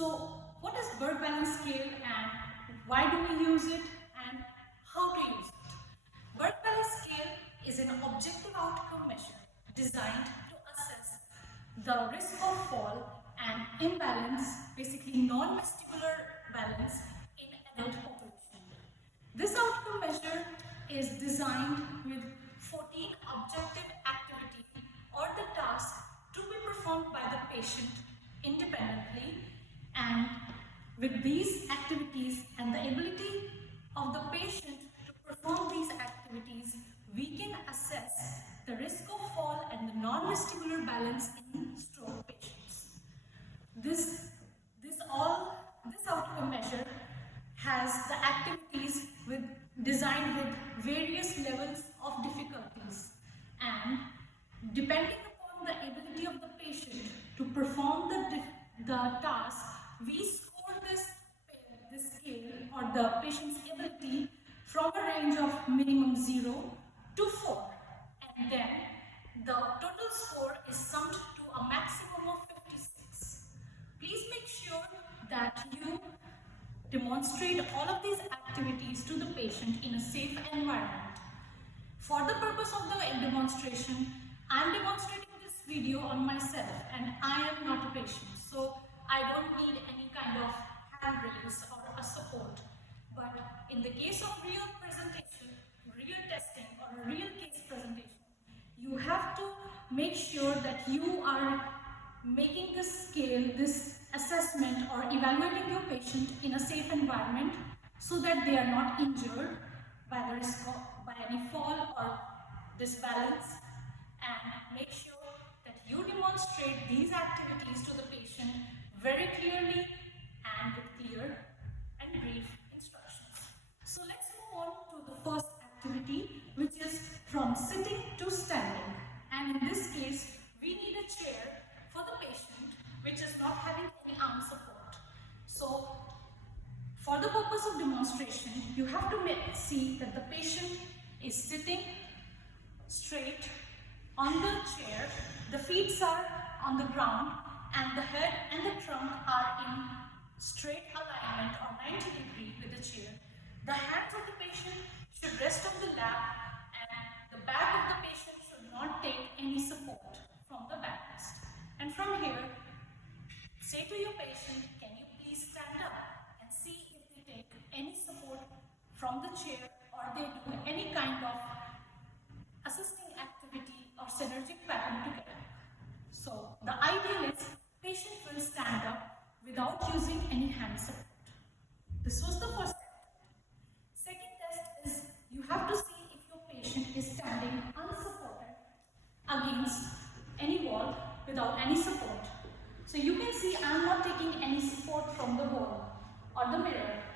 So what is Berg balance scale and why do we use it and how to use it? Berg balance scale is an objective outcome measure designed to assess the risk of fall and imbalance, basically non-vestibular balance in adult population. This outcome measure is designed with 14 objective activities or the task to be performed by the patient independently, and with these activities and the ability of the patient to perform these activities, we can assess the risk of fall and the non-vestibular balance in stroke patients. This outcome measure has the activities designed with various levels of difficulties, and depending upon the ability of the patient to perform the task, we score this scale or the patient's ability from a range of minimum 0 to 4, and then the total score is summed to a maximum of 56. Please make sure that you demonstrate all of these activities to the patient in a safe environment. For the purpose of the demonstration, I am demonstrating this video on myself and I am not a patient, so I don't need any kind of handrails or a support. But in the case of real presentation, real testing or a real case presentation, you have to make sure that you are making this scale, this assessment or evaluating your patient in a safe environment so that they are not injured by the risk of any fall or disbalance, and make sure that you demonstrate these activities to the patient very clearly and with clear and brief instructions. So let's move on to the first activity, which is from sitting to standing, and in this case we need a chair for the patient which is not having any arm support. So for the purpose of demonstration, you have to see that the patient is sitting straight on the chair, the feet are on the ground and the head and the trunk are in straight alignment or 90 degree with the chair. The hands of the patient should rest on the lap and the back of the patient should not take any support from the backrest. And from here, say to your patient, can you please stand up and see if they take any support from the chair or they do any kind of assisting activity or synergic pattern together. So the ideal is patient will stand up without using any hand support. This was the first test. Second test is you have to see if your patient is standing unsupported against any wall without any support. So you can see I am not taking any support from the wall or the mirror.